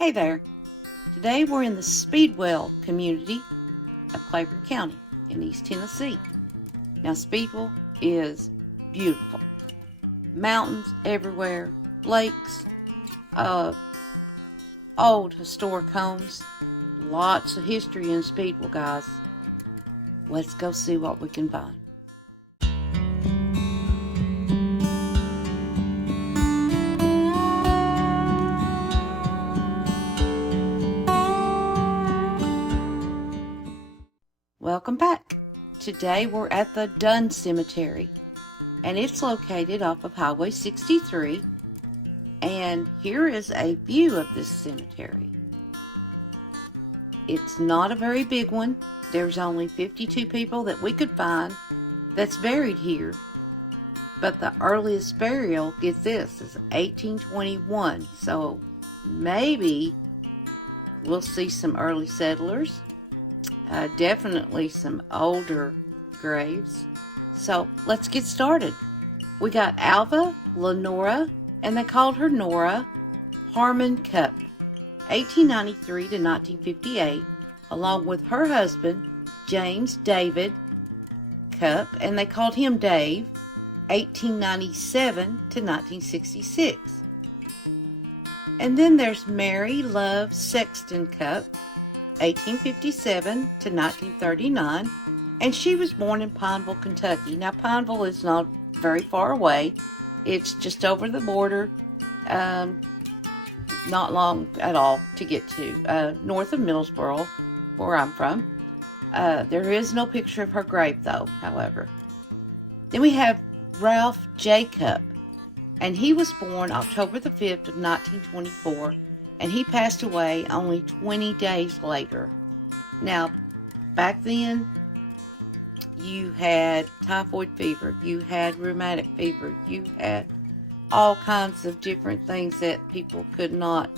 Hey there. Today we're in the Speedwell community of Claiborne County in East Tennessee. Now Speedwell is beautiful. Mountains everywhere, lakes, old historic homes, lots of history in Speedwell, guys. Let's go see what we can find. Welcome back. Today we're at the Dunn Cemetery, and it's located off of Highway 63, and here is a view of this cemetery. It's not a very big one. There's only 52 people that we could find that's buried here, but the earliest burial, get this, is 1821, so maybe we'll see some early settlers. Definitely some older graves. So let's get started. We got Alva Lenora, and they called her Nora, Harmon Cupp, 1893 to 1958, along with her husband, James David Cupp, and they called him Dave, 1897 to 1966. And then there's Mary Love Sexton Cupp, 1857 to 1939, and she was born in Pineville, Kentucky. Now, Pineville is not very far away. It's just over the border, not long at all to get to, north of Middlesboro, where I'm from. There is no picture of her grave, though, however. Then we have Ralph J. Cupp, and he was born October the 5th of 1924, and he passed away only 20 days later. Now, back then, you had typhoid fever, you had rheumatic fever, you had all kinds of different things that people could not,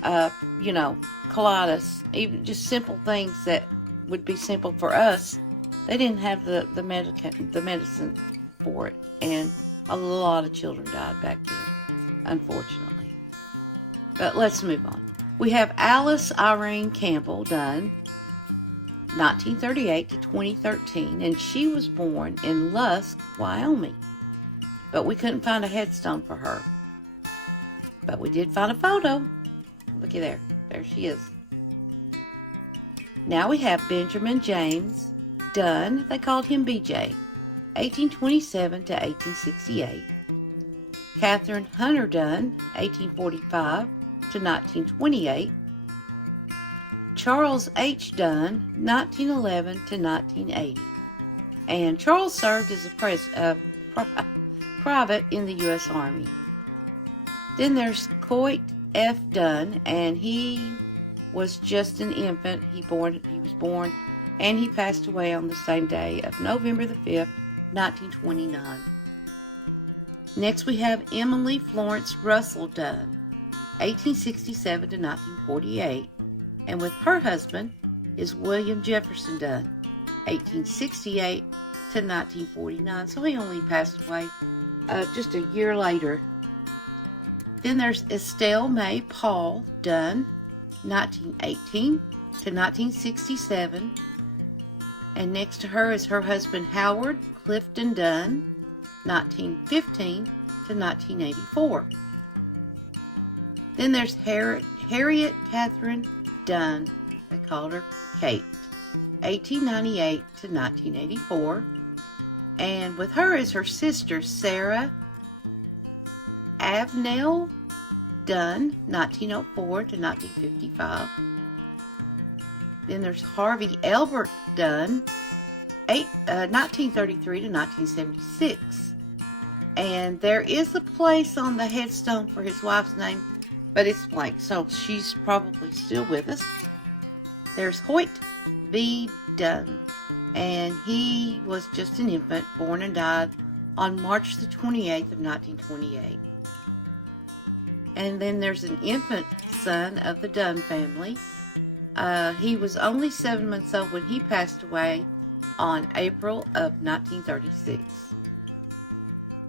colitis, even just simple things that would be simple for us. They didn't have the medicine for it, and a lot of children died back then, unfortunately. But let's move on. We have Alice Irene Campbell Dunn, 1938 to 2013, and she was born in Lusk, Wyoming. But we couldn't find a headstone for her. But we did find a photo. Looky there. There she is. Now we have Benjamin James Dunn. They called him BJ, 1827 to 1868. Catherine Hunter Dunn, 1845 to 1928. Charles H. Dunn, 1911 to 1980. And Charles served as a private in the U.S. Army. Then there's Coit F. Dunn, and he was just an infant. He was born, and he passed away on the same day of November the 5th, 1929. Next we have Emily Florence Russell Dunn, 1867 to 1948, and with her husband is William Jefferson Dunn, 1868 to 1949, so he only passed away just a year later. Then there's Estelle May Paul Dunn, 1918 to 1967, and next to her is her husband Howard Clifton Dunn, 1915 to 1984. Then there's Harriet Catherine Dunn, they called her Kate, 1898 to 1984. And with her is her sister Sarah Avnell Dunn, 1904 to 1955. Then there's Harvey Elbert Dunn, 1933 to 1976. And there is a place on the headstone for his wife's name, but it's blank, so she's probably still with us. There's Hoyt B. Dunn, and he was just an infant, born and died on March the 28th of 1928. And then there's an infant son of the Dunn family. He was only 7 months old when he passed away on April of 1936.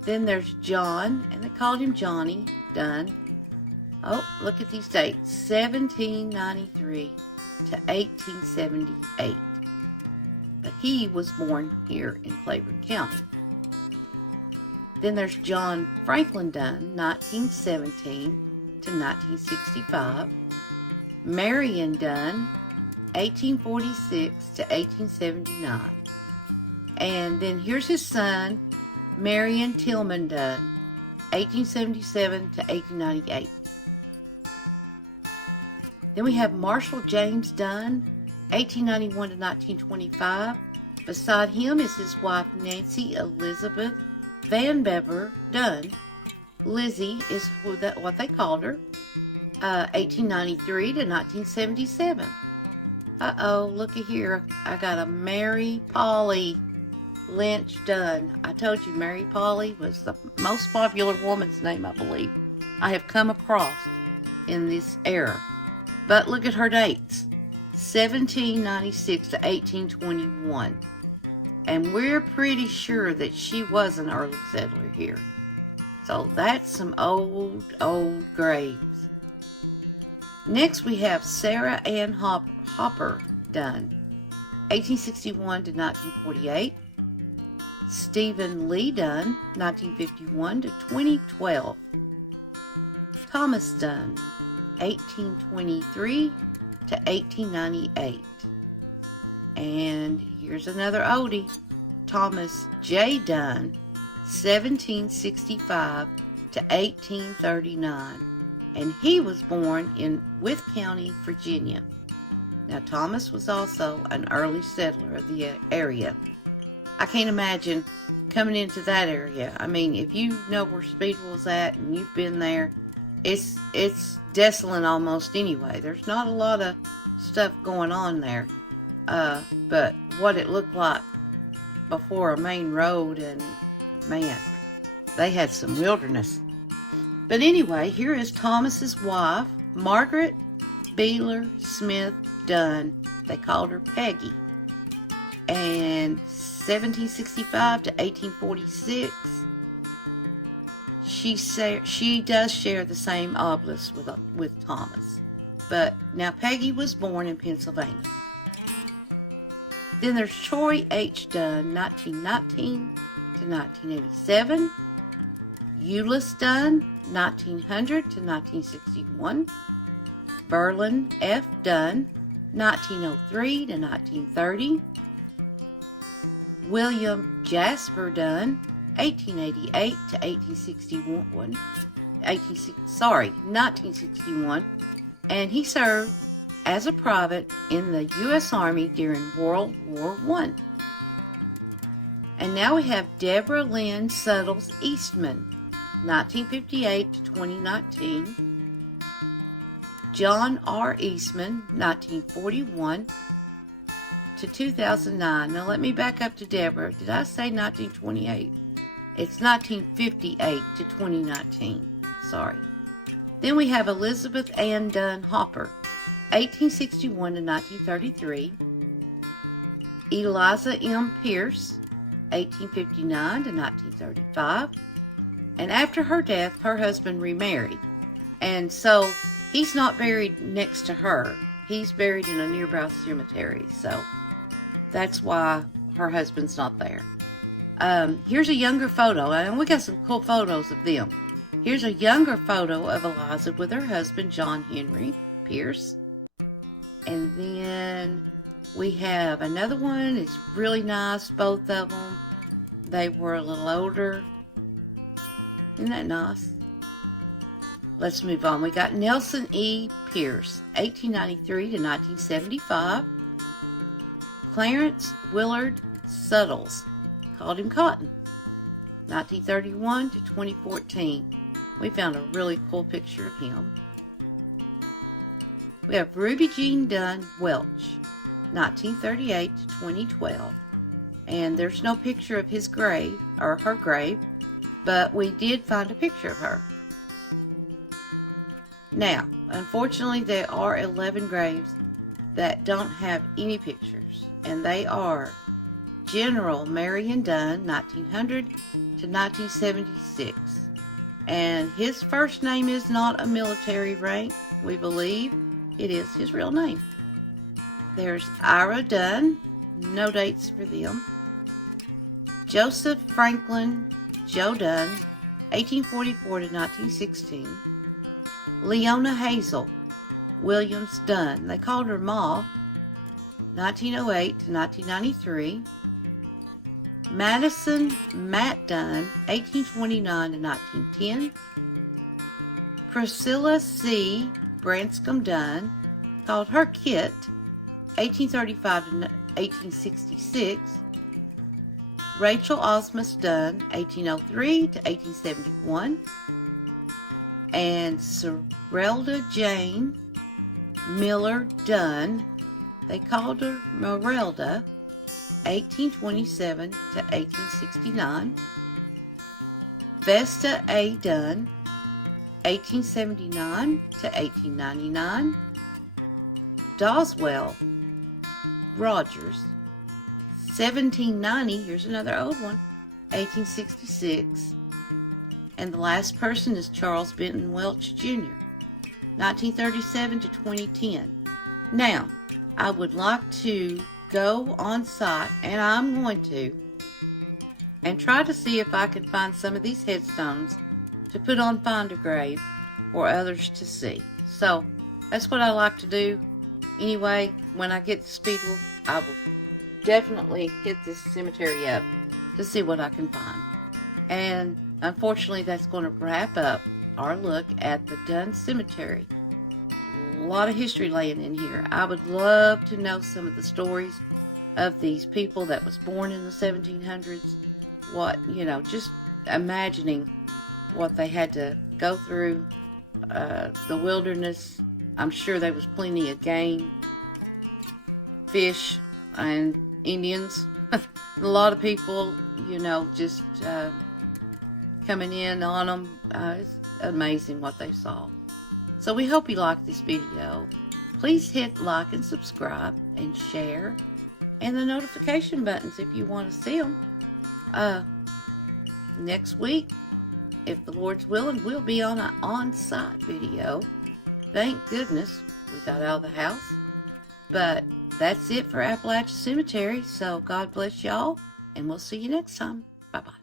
Then there's John, and they called him Johnny Dunn, Oh, look at these dates. 1793 to 1878. But he was born here in Claiborne County. Then there's John Franklin Dunn, 1917 to 1965. Marion Dunn, 1846 to 1879. And then here's his son, Marion Tillman Dunn, 1877 to 1898. Then we have Marshall James Dunn, 1891 to 1925. Beside him is his wife, Nancy Elizabeth Van Bever Dunn. Lizzie is what they called her, 1893 to 1977. Uh-oh, looky here. I got a Mary Polly Lynch Dunn. I told you Mary Polly was the most popular woman's name, I believe, I have come across in this era. But look at her dates. 1796 to 1821. And we're pretty sure that she was an early settler here. So that's some old graves. Next we have Sarah Ann Hopper Dunn, 1861 to 1948. Stephen Lee Dunn, 1951 to 2012. Thomas Dunn, 1823 to 1898. And here's another oldie, Thomas J. Dunn, 1765 to 1839. And he was born in Wythe County, Virginia. Now, Thomas was also an early settler of the area. I can't imagine coming into that area. I mean, if you know where Speedwell's at and you've been there, it's desolate almost anyway. There's not a lot of stuff going on there. But what it looked like before a main road, and man, they had some wilderness. But anyway, here is Thomas's wife, Margaret Beeler Smith Dunn. They called her Peggy. And 1765 to 1846, she does share the same obelisk with Thomas. But now Peggy was born in Pennsylvania. Then there's Troy H. Dunn, 1919 to 1987. Euless Dunn, 1900 to 1961. Berlin F. Dunn, 1903 to 1930. William Jasper Dunn, 1888 to 1961. And he served as a private in the U.S. Army during World War I. And now we have Deborah Lynn Suttles Eastman, 1958 to 2019. John R. Eastman, 1941 to 2009. Now let me back up to Deborah. Did I say 1928? It's 1958 to 2019. Sorry. Then we have Elizabeth Ann Dunn Hopper, 1861 to 1933. Eliza M. Pierce, 1859 to 1935. And after her death, her husband remarried. And so he's not buried next to her. He's buried in a nearby cemetery. So that's why her husband's not there. Here's a younger photo, and we got some cool photos of them. Here's a younger photo of Eliza with her husband, John Henry Pierce. And then we have another one. It's really nice, both of them. They were a little older. Isn't that nice? Let's move on. We got Nelson E. Pierce, 1893 to 1975. Clarence Willard Suttles, called him Cotton, 1931 to 2014. We found a really cool picture of him. We have Ruby Jean Dunn Welch, 1938 to 2012. And there's no picture of his grave, or her grave, but we did find a picture of her. Now, unfortunately, there are 11 graves that don't have any pictures, and they are General Marion Dunn, 1900 to 1976. And his first name is not a military rank. We believe it is his real name. There's Ira Dunn. No dates for them. Joseph Franklin Joe Dunn, 1844 to 1916. Leona Hazel Williams Dunn. They called her Ma, 1908 to 1993. Madison Matt Dunn, 1829 to 1910. Priscilla C. Branscombe Dunn, called her Kit, 1835 to 1866. Rachel Osmus Dunn, 1803 to 1871. And Serelda Jane Miller Dunn, they called her Merelda, 1827 to 1869. Vesta A. Dunn, 1879 to 1899. Doswell Rogers, 1790, here's another old one, 1866. And the last person is Charles Benton Welch Jr., 1937 to 2010. Now, I would like to go on site, and I'm going to, and try to see if I can find some of these headstones to put on Find a Grave for others to see. So, that's what I like to do. Anyway, when I get to Speedwell, I will definitely hit this cemetery up to see what I can find. And unfortunately, that's going to wrap up our look at the Dunn Cemetery. A lot of history laying in here. I would love to know some of the stories of these people that was born in the 1700s. What, just imagining what they had to go through, the wilderness. I'm sure there was plenty of game, fish, and Indians. A lot of people, just coming in on them. It's amazing what they saw. So we hope you liked this video. Please hit like and subscribe and share, and the notification buttons if you want to see them. Next week, if the Lord's willing, we'll be on an on-site video. Thank goodness we got out of the house. But that's it for Appalachia Cemetery. So God bless y'all, and we'll see you next time. Bye-bye.